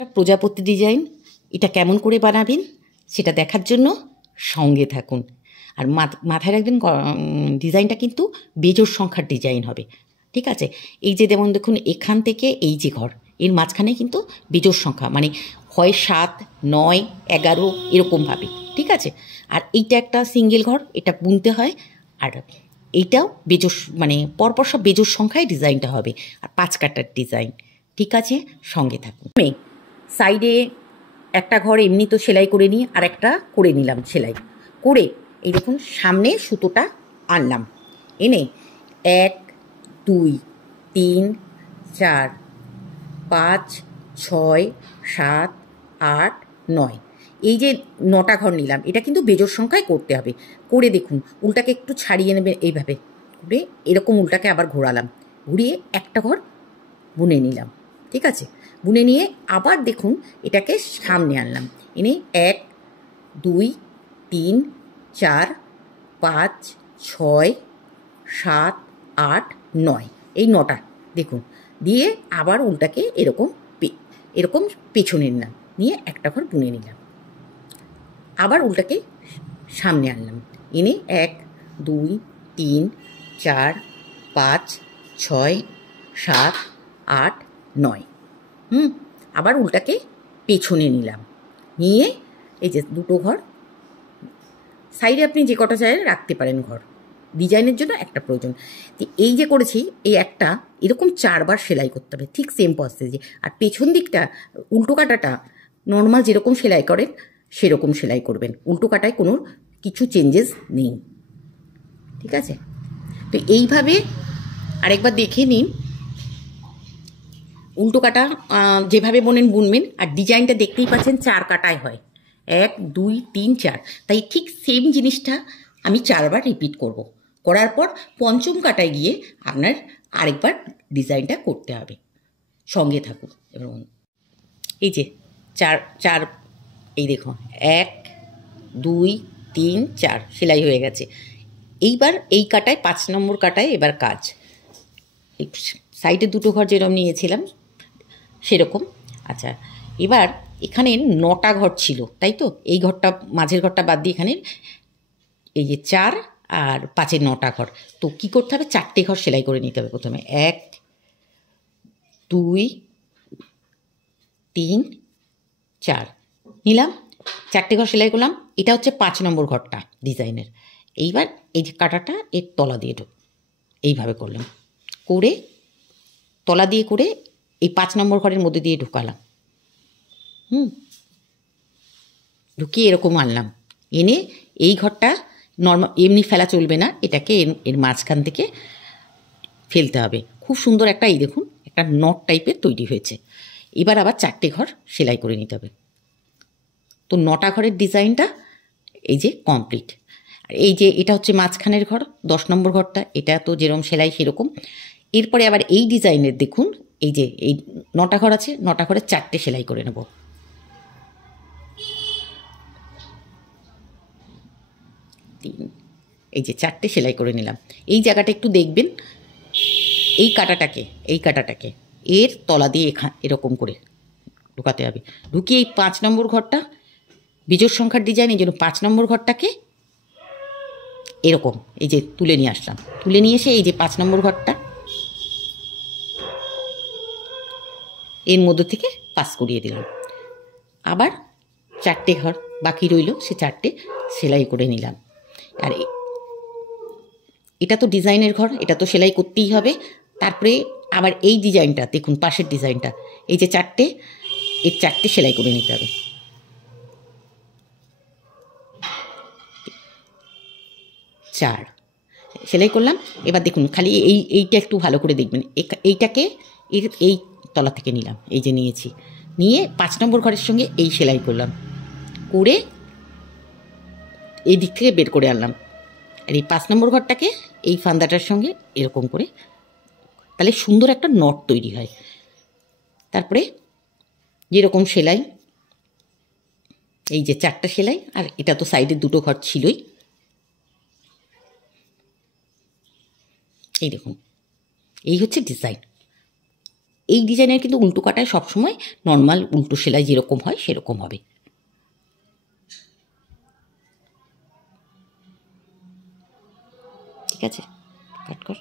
প্রজাপতি ডিজাইন এটা কেমন করে বানাবেন সেটা দেখার জন্য সঙ্গে থাকুন। আর মাথায় রাখবেন ডিজাইনটা কিন্তু বেজোড় সংখ্যার ডিজাইন হবে, ঠিক আছে। এই যে যেমন দেখুন এখান থেকে এই যে ঘর, এর মাঝখানে কিন্তু বেজোড় সংখ্যা, মানে হয় 7, 9, 11 এরকমভাবে, ঠিক আছে। আর এইটা একটা সিঙ্গেল ঘর, এটা বুনতে হয়। আর এইটাও বেজোড়, মানে পরপর সব বেজোড় সংখ্যায় ডিজাইনটা হবে। আর 5 কাটার ডিজাইন, ঠিক আছে, সঙ্গে থাকুন। সাইডে একটা ঘর এমনি তো সেলাই করে নিই, আর একটা করে নিলাম সেলাই করে। এই দেখুন সামনে সুতোটা আনলাম, এনে 1, 2, 3, 4, 5, 6, 7, 8, 9, এই যে 9টা ঘর নিলাম। এটা কিন্তু বেজোড় সংখ্যায় করতে হবে। করে দেখুন উল্টাকে একটু ছাড়িয়ে নেবে, এইভাবে করে এরকম উল্টাকে আবার ঘোরালাম, ঘুরিয়ে একটা ঘর বুনে নিলাম, ঠিক আছে। বুনে নিয়ে আবার দেখুন এটাকে সামনে আনলাম, এনে 1, 2, 3, 4, 5, 6, 7, 8, 9, এই 9টা দেখুন। দিয়ে আবার উল্টাকে এরকম পেছনে নিলাম, নিয়ে একটা ঘর বুনে নিলাম। আবার উল্টাকে সামনে আনলাম, এনে 1, 2, 3, 4, 5, 6, 7, 8, 9, আবার উল্টাকে পেছনে নিলাম, নিয়ে এই যে দুটো ঘর সাইডে আপনি যে কটা চাইলে রাখতে পারেন ঘর, ডিজাইনের জন্য একটা প্রয়োজন। এই যে করেছি এই একটা এরকম 4 বার সেলাই করতে হবে, ঠিক সেম প্রসেসে। আর পেছন দিকটা উল্টো কাটাটা নর্মাল যেরকম সেলাই করেন সেরকম সেলাই করবেন, উল্টো কাটায় কোনো কিছু চেঞ্জেস নেই, ঠিক আছে। তো এইভাবে আরেকবার দেখে নিন, উল্টো কাটা যেভাবে বুনবেন। আর ডিজাইনটা দেখতেই পাচ্ছেন 4 কাটায় হয়, 1, 2, 3, 4। তাই ঠিক সেম জিনিসটা আমি 4 বার রিপিট করব। করার পর পঞ্চম কাটায় গিয়ে আপনার আরেকবার ডিজাইনটা করতে হবে, সঙ্গে থাকুন। এবার এই যে 4 এই দেখুন 1, 2, 3, 4 সেলাই হয়ে গেছে। এইবার এই কাটায় 5 নম্বর কাটায় এবার কাজ। সাইডে দুটো ঘর যেরকম নিয়েছিলাম সেরকম। আচ্ছা, এবার এখানে 9টা ঘর ছিল, তাই তো। এই ঘরটা, মাঝের ঘরটা বাদ দিয়ে এখানে এই যে 4 আর 5-এর 9টা ঘর। তো কী করতে হবে, 4টে ঘর সেলাই করে নিতে হবে প্রথমে। 1, 2, 3, 4 নিলাম, 4টে ঘর সেলাই করলাম। এটা হচ্ছে 5 নম্বর ঘরটা ডিজাইনের। এইবার এই যে কাটাটা এর তলা দিয়ে এইভাবে করলাম, করে তলা দিয়ে করে এই 5 নম্বর ঘরের মধ্যে দিয়ে ঢুকালাম, ঢুকিয়ে এরকম আনলাম। এনে এই ঘরটা নর্মাল এমনি ফেলা চলবে না, এটাকে এর মাঝখান থেকে ফেলতে হবে। খুব সুন্দর একটা, এই দেখুন একটা নট টাইপের তৈরি হয়েছে। এবার আবার 4টে ঘর সেলাই করে নিতে হবে। তো 9টা ঘরের ডিজাইনটা এই যে কমপ্লিট। আর এই যে এটা হচ্ছে মাঝখানের ঘর, 10 নম্বর ঘরটা, এটা তো যেরকম সেলাই সেরকম। এরপরে আবার এই ডিজাইনের দেখুন, এই যে এই 9টা ঘর আছে, 9টা ঘরে 4টে সেলাই করে নেব। এই যে 4টে সেলাই করে নিলাম। এই জায়গাটা একটু দেখবেন, এই কাটাটাকে এর তলা দিয়ে এরকম করে ঢুকাতে হবে। ঢুকিয়ে এই 5 নম্বর ঘরটা বিজোড় সংখ্যার ডিজাইন, এই জন্য 5 নম্বর ঘরটাকে এরকম এই যে তুলে নিয়ে আসলাম। তুলে নিয়ে এসে এই যে 5 নম্বর ঘরটা এর মধ্যে থেকে পাস করিয়ে দিলাম। আবার 4টে ঘর বাকি রইল, সে 4টে সেলাই করে নিলাম। আর এটা তো ডিজাইনের ঘর, এটা তো সেলাই করতেই হবে। তারপরে আবার এই ডিজাইনটা দেখুন, পাশের ডিজাইনটা, এই যে 4টে, এই 4টে সেলাই করে নিতে হবে। 4 সেলাই করলাম। এবার দেখুন খালি এইটা একটু ভালো করে দেখবেন, এইটাকে এই তলা থেকে নিলাম, এই যে নিয়েছি, নিয়ে 5 নম্বর ঘরের সঙ্গে এই সেলাই করলাম, করে এই দিক থেকে বের করে আনলাম। আর এই 5 নম্বর ঘরটাকে এই ফান্দাটার সঙ্গে এরকম করে, তাহলে সুন্দর একটা নট তৈরি হয়। তারপরে যেরকম সেলাই, এই যে 4টা সেলাই, আর এটা তো সাইডের দুটো ঘর ছিলই। এই দেখুন, এই হচ্ছে ডিজাইন। এই ডিজাইনের কিন্তু উল্টো কাটায় সবসময় নর্মাল উল্টো সেলাই যেরকম হয় সেরকম হবে। ঠিক আছে, কাট কর।